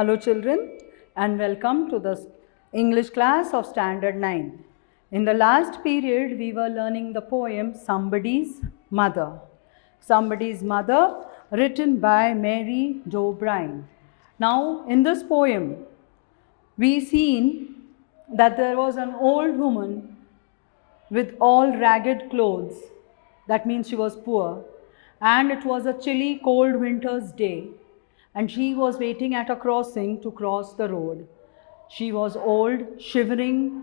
Hello children and welcome to the English class of Standard 9. In the last period we were learning the poem Somebody's Mother. Somebody's Mother, written by Mary Jo Bryan. Now in this poem we seen that there was an old woman with all ragged clothes. That means she was poor. And it was a chilly, cold winter's day. And she was waiting at a crossing to cross the road. She was old, shivering,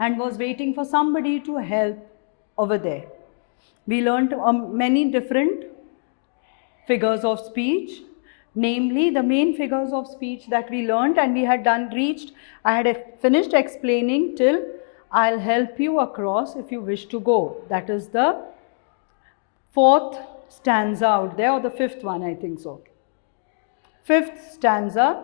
and was waiting for somebody to help over there. We learned many different figures of speech, namely the main figures of speech that we learned and we had I had finished explaining till I'll help you across if you wish to go. That is the fourth stanza out there, or the fifth one, I think so. Fifth stanza.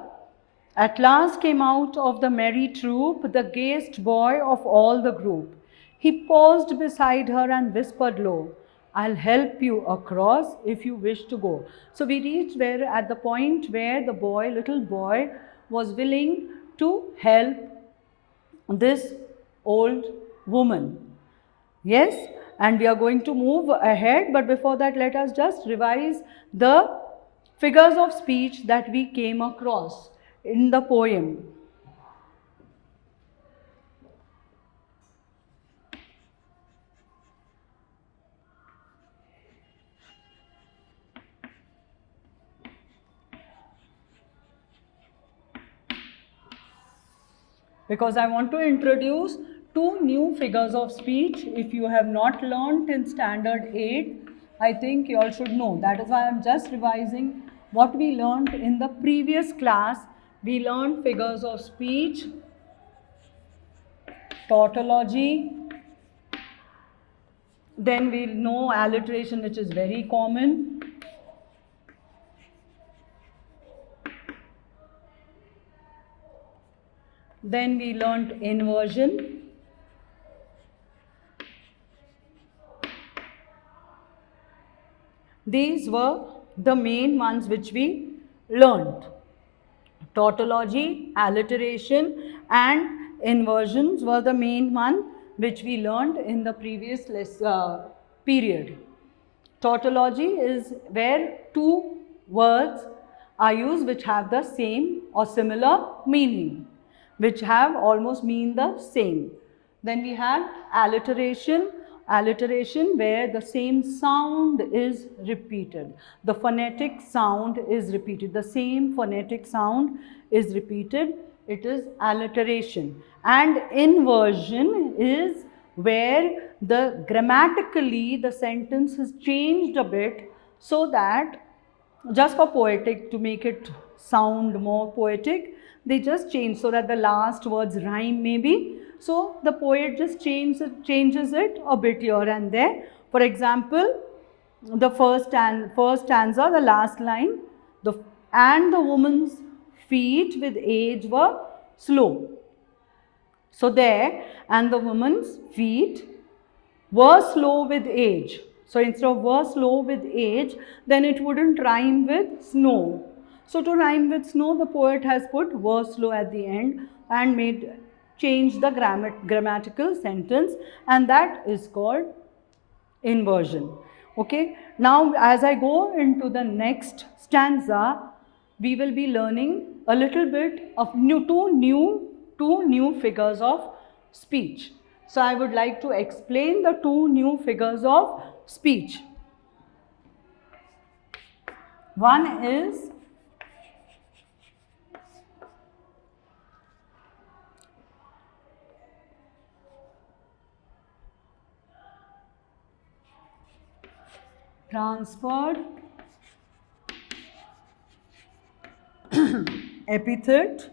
At last came out of the merry troop the gayest boy of all the group. He paused beside her and whispered low, I'll help you across if you wish to go. So we reached at the point where the little boy was willing to help this old woman. Yes, and we are going to move ahead, but before that let us just revise the figures of speech that we came across in the poem. Because I want to introduce two new figures of speech. If you have not learnt in Standard 8, I think you all should know. That is why I am just revising what we learned in the previous class. We learned figures of speech, tautology, then we know alliteration, which is very common. Then we learnt inversion. These were the main ones which we learnt. Tautology, alliteration and inversions were the main one which we learned in the previous period. Tautology is where two words are used which have the same or similar meaning, which have almost mean the same. Then we have alliteration. Alliteration where the same sound is repeated. The phonetic sound is repeated. The same phonetic sound is repeated. It is alliteration. And inversion is where grammatically the sentence is changed a bit so that just for poetic, to make it sound more poetic, they just change so that the last words rhyme maybe. So the poet just changes it a bit here and there. For example, the first stanza, the last line, and the woman's feet with age were slow. So there, and the woman's feet were slow with age. So instead of were slow with age, then it wouldn't rhyme with snow. So to rhyme with snow, the poet has put were slow at the end and change the grammatical sentence, and that is called inversion. Okay. Now as I go into the next stanza, we will be learning a little bit of two new figures of speech. So I would like to explain the two new figures of speech. One is transferred epithet,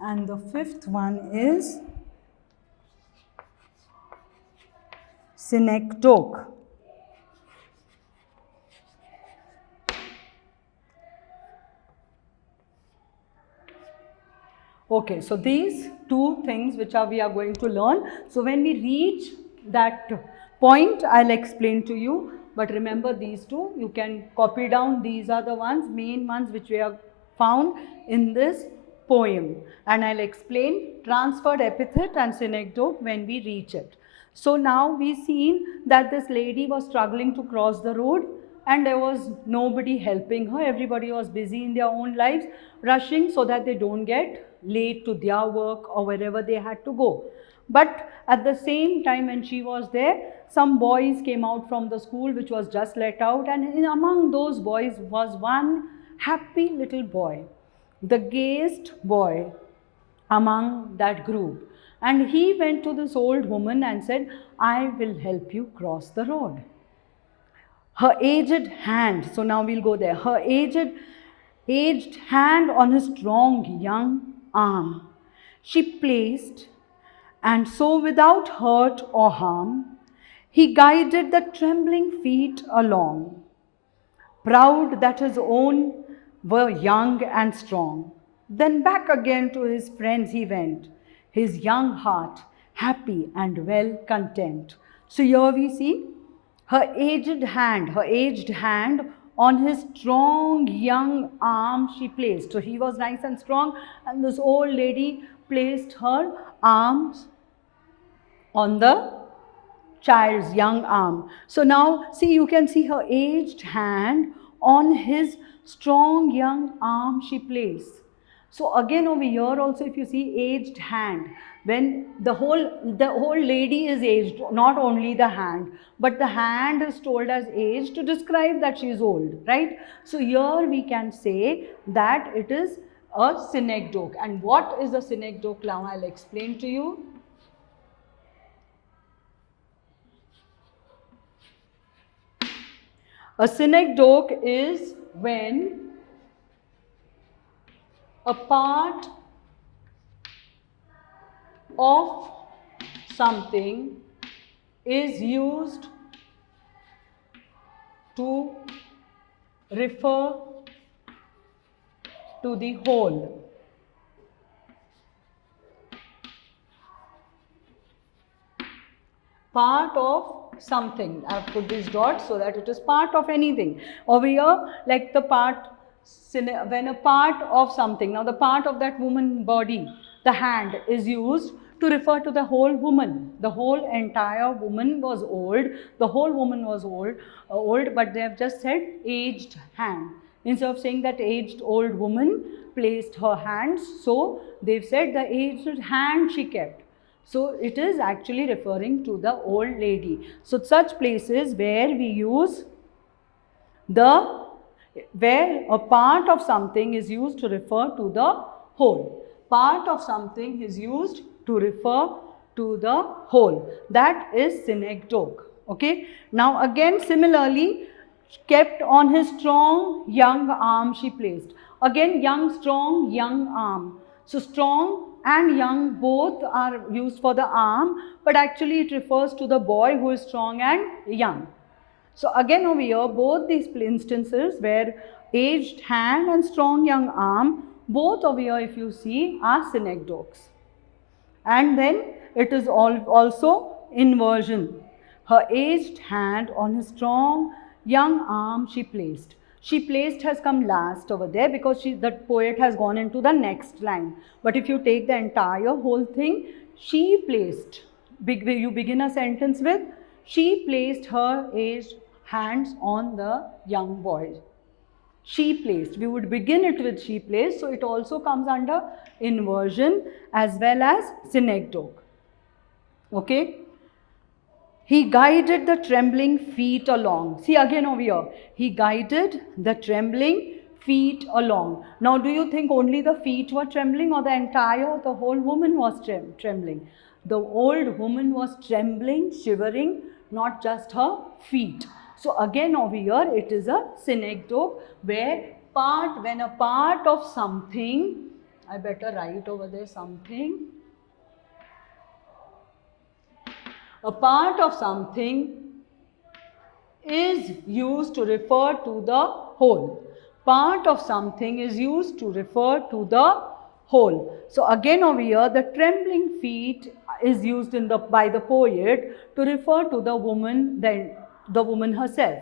and the fifth one is synecdoche. Okay, so these two things which we are going to learn. So when we reach that point, I'll explain to you. But remember these two, you can copy down. These are the main ones which we are found in this poem, and I'll explain transferred epithet and synecdoche when we reach it. So now we've seen that this lady was struggling to cross the road and there was nobody helping her. Everybody was busy in their own lives, rushing so that they don't get late to their work or wherever they had to go. But at the same time when she was there, some boys came out from the school which was just let out, and among those boys was one happy little boy, the gayest boy among that group. And he went to this old woman and said, I will help you cross the road. Her aged hand, so now we'll go there, her aged hand on his strong young arm she placed, and so without hurt or harm, he guided the trembling feet along, proud that his own were young and strong. Then back again to his friends he went, his young heart happy and well content. So here we see her aged hand on his strong young arm she placed. So he was nice and strong, and this old lady placed her arms on the child's young arm. So now see, you can see her aged hand on his strong young arm she placed. So again over here also, if you see aged hand, when the whole lady is aged, not only the hand, but the hand is told as aged to describe that she is old, right? So here we can say that it is a synecdoche. And what is a synecdoche? Now I'll explain to you. A synecdoche is when a part of something is used to refer to the whole. Part of something. I have put these dots so that it is part of anything. Over here, like the part, when a part of something, now the part of that woman body, the hand, is used to refer to the whole woman. The whole entire woman was old. The whole woman was old, but they have just said aged hand. Instead of saying that aged old woman placed her hands, so they've said the aged hand she kept. So it is actually referring to the old lady. So such places where we use where a part of something is used to refer to the whole. Part of something is used to refer to the whole. That is synecdoche. Okay. Now again similarly, kept on his strong young arm she placed. Again young, strong, young arm. So strong and young both are used for the arm, but actually it refers to the boy who is strong and young. So again over here, both these instances where aged hand and strong young arm, both over here if you see are synecdoches. And then it is also inversion. Her aged hand on his strong young arm she placed. She placed has come last over there because the poet has gone into the next line. But if you take the entire whole thing, she placed, you begin a sentence with, she placed her aged hands on the young boy. She placed, we would begin it with she placed, so it also comes under inversion as well as synecdoche. Okay. He guided the trembling feet along. See again over here. He guided the trembling feet along. Now do you think only the feet were trembling or the whole woman was trembling? The old woman was trembling, shivering, not just her feet. So again over here it is a synecdoche where when a part of something, I better write over there something. A part of something is used to refer to the whole. Part of something is used to refer to the whole. So again over here, the trembling feet is used by the poet to refer to the woman, the woman herself.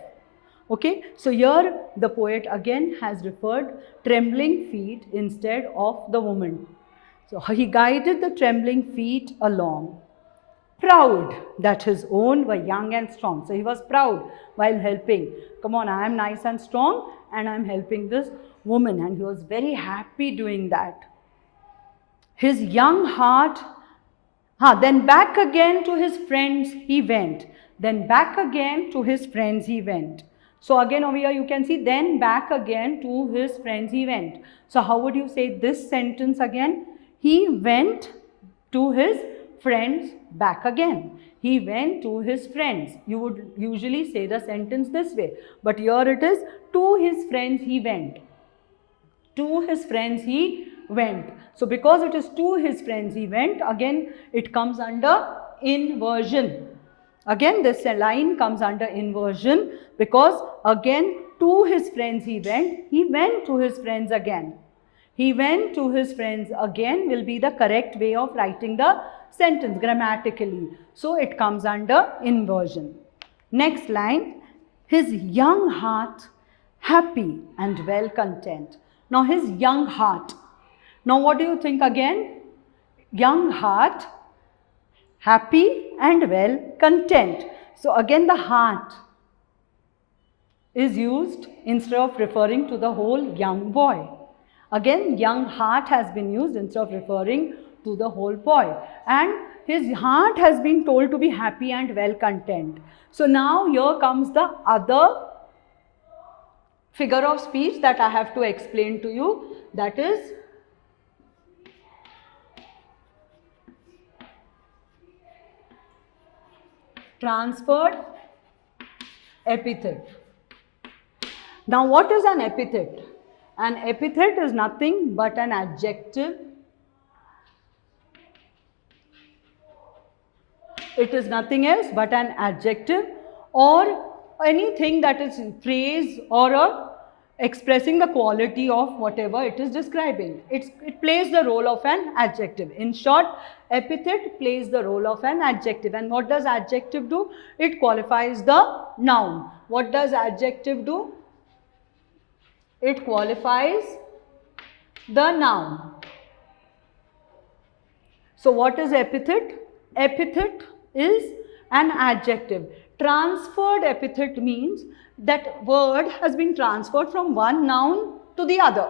Okay, so here the poet again has referred trembling feet instead of the woman. So he guided the trembling feet along, proud that his own were young and strong. So he was proud while helping. Come on, I am nice and strong and I am helping this woman, and he was very happy doing that. His young heart, then back again to his friends he went. Then back again to his friends he went. So again over here you can see, then back again to his friends he went. So how would you say this sentence again? He went to his friends back again. He went to his friends. You would usually say the sentence this way, but here it is, to his friends he went. To his friends he went. So because it is to his friends he went, again it comes under inversion. Again this line comes under inversion because again to his friends he went to his friends again. He went to his friends again will be the correct way of writing the sentence grammatically. So it comes under inversion. Next line, his young heart happy and well content. Now his young heart. Now what do you think again? Young heart, happy and well content. So again the heart is used instead of referring to the whole young boy. Again young heart has been used instead of referring to the whole boy. And his heart has been told to be happy and well content. So now here comes the other figure of speech that I have to explain to you, that is transferred epithet. Now what is an epithet? An epithet is nothing but an adjective. It is nothing else but an adjective or anything that is phrase or expressing the quality of whatever it is describing. It plays the role of an adjective. In short, epithet plays the role of an adjective. And what does adjective do? It qualifies the noun. What does adjective do? It qualifies the noun. So what is epithet? Epithet is an adjective. Transferred epithet means that word has been transferred from one noun to the other.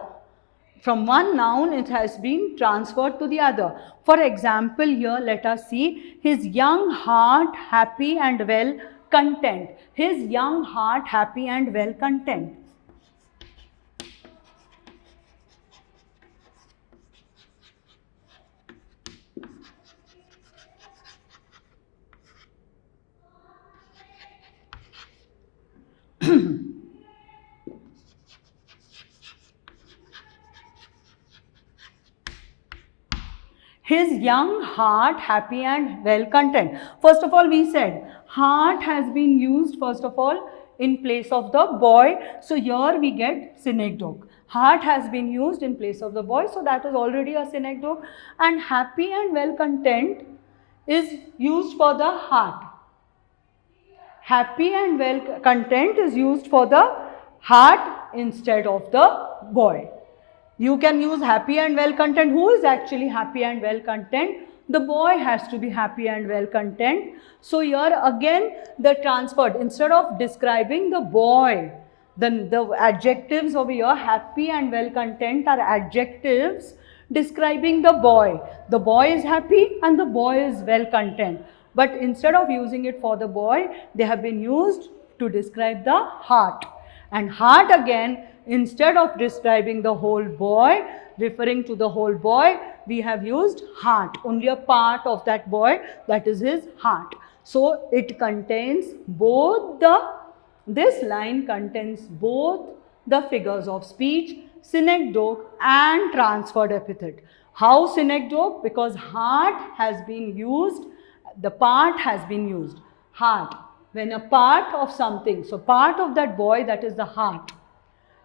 From one noun it has been transferred to the other. For example, here let us see, his young heart happy and well content. His young heart happy and well content. His young heart happy and well content. First of all, we said heart has been used first of all in place of the boy. So here we get synecdoche. Heart has been used in place of the boy. So that is already a synecdoche. And happy and well content is used for the heart. Happy and well content is used for the heart instead of the boy. You can use happy and well content. Who is actually happy and well content? The boy has to be happy and well content. So here again the transferred, instead of describing the boy, then the adjectives over here, happy and well content, are adjectives describing the boy. The boy is happy and the boy is well content. But instead of using it for the boy, they have been used to describe the heart. And heart again, instead of describing the whole boy, referring to the whole boy, we have used heart, only a part of that boy, that is his heart. So it contains both this line contains both the figures of speech, synecdoche and transferred epithet. How synecdoche? Because heart has been used, the part has been used. Heart, when a part of something, so part of that boy, that is the heart,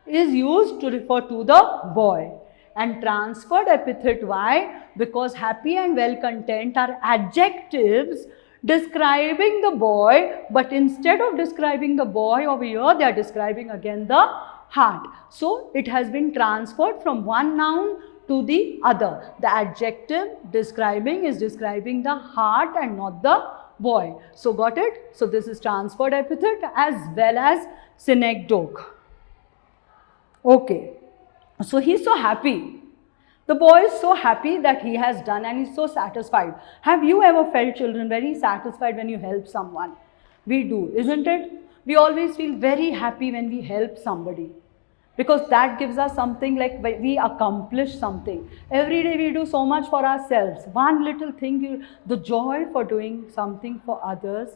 is used to refer to the boy. And transferred epithet, why? Because happy and well content are adjectives describing the boy, but instead of describing the boy over here, they are describing again the heart. So it has been transferred from one noun to the other. The adjective describing is describing the heart and not the boy. So got it? So this is transferred epithet as well as synecdoche. Okay. So he's so happy. The boy is so happy that he has done and he's so satisfied. Have you ever felt, children, very satisfied when you help someone? We do, isn't it? We always feel very happy when we help somebody, because that gives us something like we accomplish something. Every day we do so much for ourselves. One little thing, the joy for doing something for others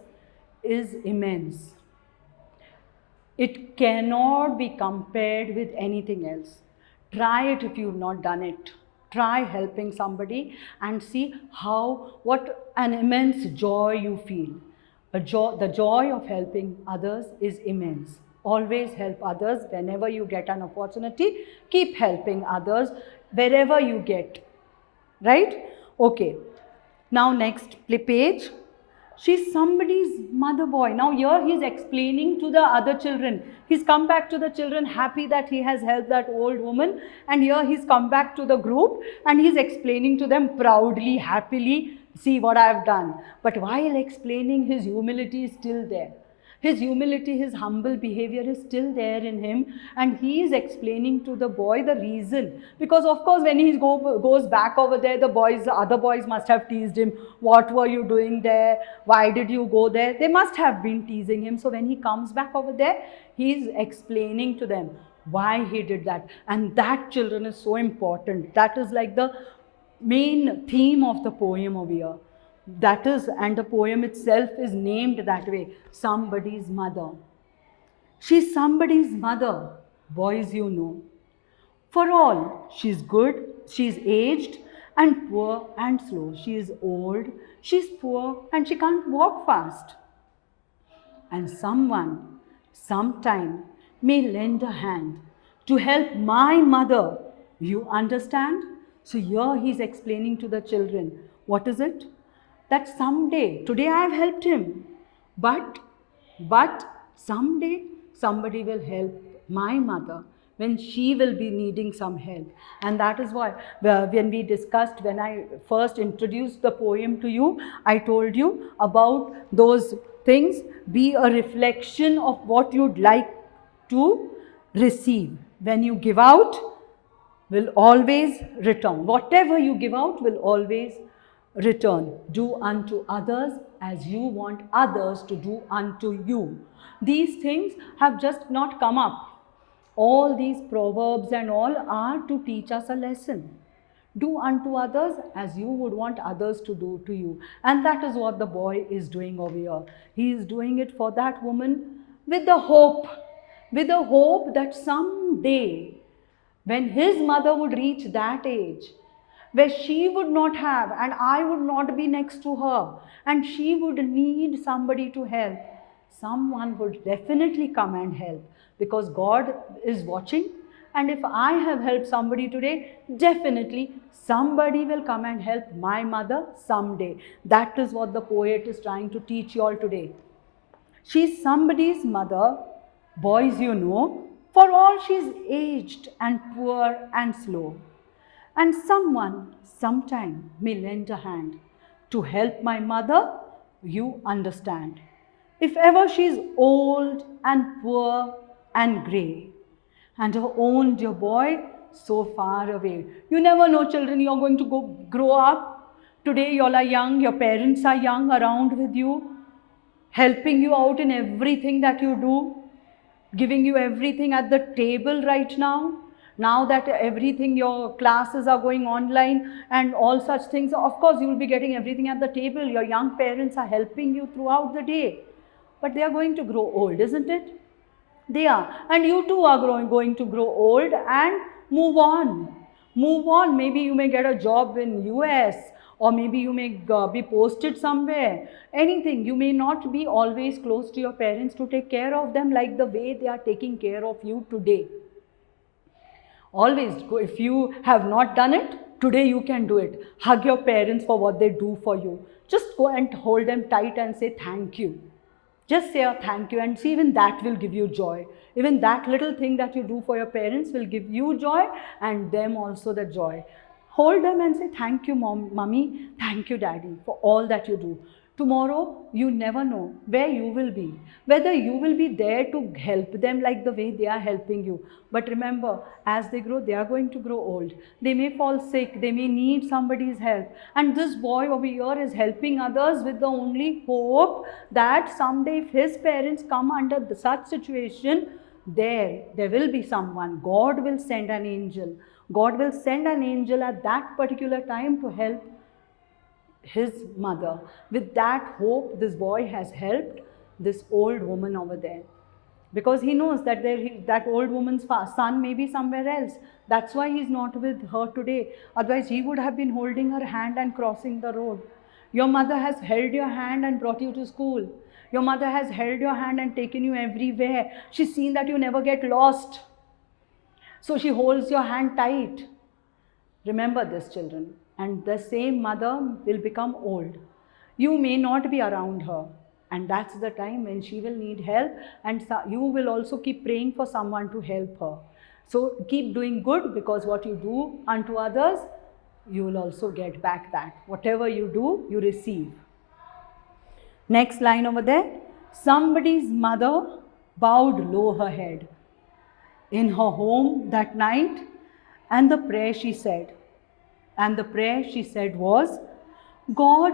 is immense. It cannot be compared with anything else. Try it if you've not done it. Try helping somebody and see what an immense joy you feel. The joy of helping others is immense. Always help others whenever you get an opportunity. Keep helping others wherever you get. Right? Okay. Now next page. She's somebody's mother boy. Now here he's explaining to the other children. He's come back to the children happy that he has helped that old woman. And here he's come back to the group and he's explaining to them proudly, happily, see what I've done. But while explaining, his humility is still there. His humility, his humble behavior is still there in him, and he is explaining to the boy the reason. Because of course when he goes back over there, the other boys must have teased him. What were you doing there? Why did you go there? They must have been teasing him. So when he comes back over there, he is explaining to them why he did that. And that, children, is so important. That is like the main theme of the poem over here. That is, and the poem itself is named that way, somebody's mother. She's somebody's mother, boys, you know. For all, she's good, she's aged and poor and slow. She is old, she's poor and she can't walk fast. And someone, sometime, may lend a hand to help my mother. You understand? So here he's explaining to the children, what is it? That someday, today I have helped him, but someday somebody will help my mother when she will be needing some help. And that is why when we discussed, when I first introduced the poem to you, I told you about those things. Be a reflection of what you'd like to receive. When you give out, will always return. Whatever you give out will always return. Do unto others as you want others to do unto you. These things have just not come up. All these proverbs and all are to teach us a lesson. Do unto others as you would want others to do to you. And that is what the boy is doing over here. He is doing it for that woman with the hope that someday, when his mother would reach that age, where she would not have and I would not be next to her and she would need somebody to help, someone would definitely come and help, because God is watching, and if I have helped somebody today, definitely somebody will come and help my mother someday. That is what the poet is trying to teach you all today. She's somebody's mother, boys, you know, for all she's aged and poor and slow. And someone, sometime, may lend a hand to help my mother, you understand. If ever she's old and poor and grey, and her own dear boy so far away. You never know, children, you're going to grow up. Today you all are young, your parents are young around with you, helping you out in everything that you do, giving you everything at the table right now. Now that everything, your classes are going online and all such things, of course you will be getting everything at the table. Your young parents are helping you throughout the day. But they are going to grow old, isn't it? They are. And you too are going to grow old and move on. Move on. Maybe you may get a job in US, or maybe you may be posted somewhere. Anything. You may not be always close to your parents to take care of them like the way they are taking care of you today. Always, if you have not done it, today you can do it. Hug your parents for what they do for you. just go and hold them tight and say thank you. Just say a thank you, and see, even that will give you joy. Even that little thing that you do for your parents will give you joy and them also the joy. Hold them and say thank you, mom, mummy, thank you, daddy, for all that you do. Tomorrow, you never know where you will be, whether you will be there to help them like the way they are helping you. But remember, as they grow, they are going to grow old. They may fall sick, they may need somebody's help. And this boy over here is helping others with the only hope that someday if his parents come under such situation, there will be someone. God will send an angel. God will send an angel at that particular time to help his mother. With that hope, this boy has helped this old woman over there, because he knows that that old woman's son may be somewhere else. That's why he's not with her today. Otherwise, he would have been holding her hand and crossing the road. Your mother has held your hand and brought you to school. Your mother has held your hand and taken you everywhere. She's seen that you never get lost. So she holds your hand tight. Remember this, children. And the same mother will become old. You may not be around her. And that's the time when she will need help, and you will also keep praying for someone to help her. So keep doing good, because what you do unto others, you will also get back that. Whatever you do, you receive. Next line over there. Somebody's mother bowed low her head in her home that night, and the prayer she said. And the prayer she said was, God,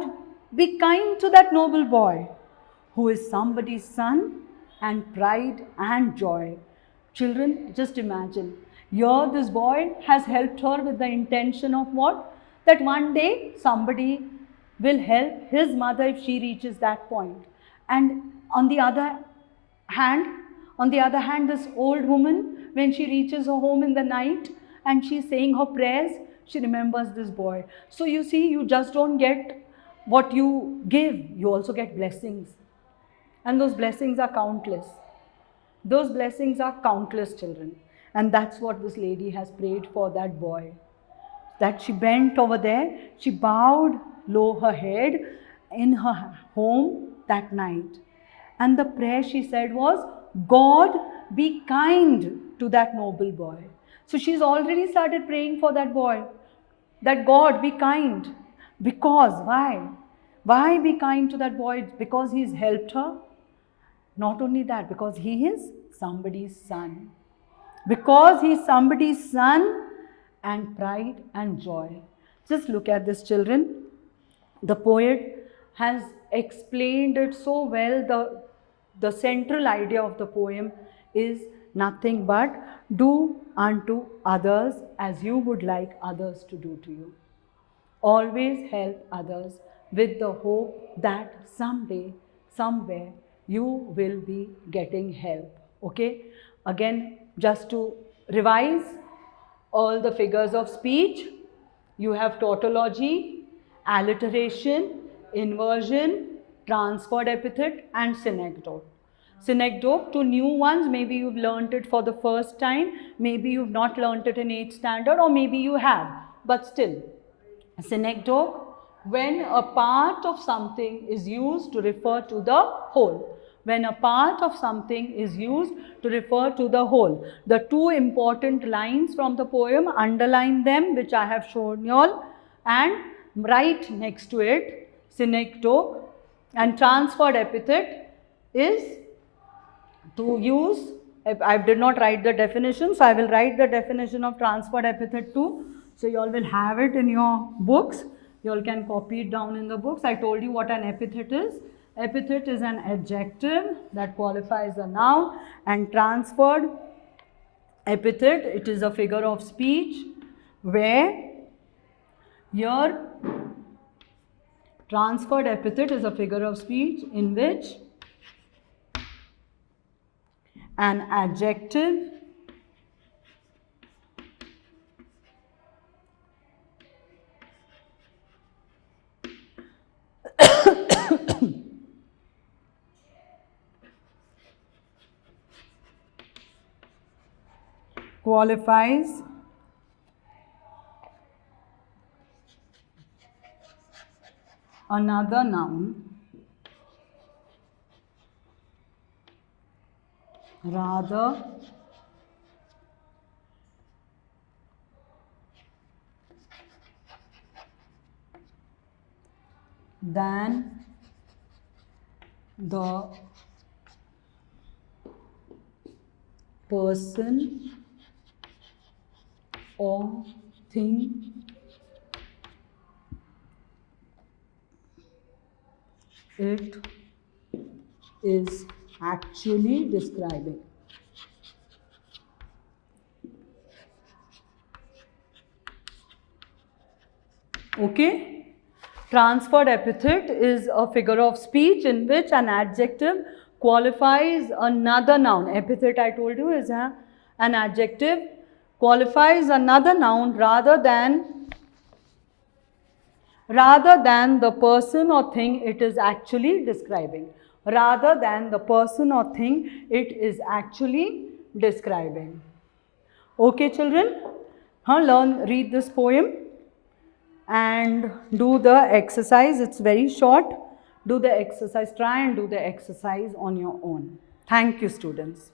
be kind to that noble boy who is somebody's son and pride and joy. Children, just imagine. Here this boy has helped her with the intention of what? That one day somebody will help his mother if she reaches that point. And on the other hand, this old woman, when she reaches her home in the night and she's saying her prayers, she remembers this boy. So you see, you just don't get what you give, you also get blessings. And those blessings are countless. Those blessings are countless, children. And that's what this lady has prayed for that boy. That she bent over there, she bowed low her head in her home that night. And the prayer she said was, God, be kind to that noble boy. So she's already started praying for that boy. That God, be kind. Because, why? Why be kind to that boy? Because he's helped her. Not only that, because he is somebody's son. Because he's somebody's son and pride and joy. Just look at this, children. The poet has explained it so well. The central idea of the poem is nothing but do unto others as you would like others to do to you. Always help others with the hope that someday, somewhere, you will be getting help. Okay? Again, just to revise all the figures of speech, you have tautology, alliteration, inversion, transferred epithet, and synecdoche. Synecdoche, to new ones, maybe you've learnt it for the first time, maybe you've not learnt it in 8th standard, or maybe you have, but still. Synecdoche, when a part of something is used to refer to the whole. When a part of something is used to refer to the whole. The two important lines from the poem, underline them, which I have shown you all, and write next to it, synecdoche, and transferred epithet is to use, I did not write the definition, so I will write the definition of transferred epithet too. So you all will have it in your books. You all can copy it down in the books. I told you what an epithet is. Epithet is an adjective that qualifies a noun, and transferred epithet, it is a figure of speech where here transferred epithet is a figure of speech in which an adjective qualifies another noun rather than the person or thing it is actually describing. Okay? Transferred epithet is a figure of speech in which an adjective qualifies another noun. Epithet, I told you, is an adjective qualifies another noun rather than the person or thing it is actually describing. Rather than the person or thing it is actually describing. Okay, children? Read this poem and do the exercise. It's very short. Do the exercise. Try and do the exercise on your own. Thank you, students.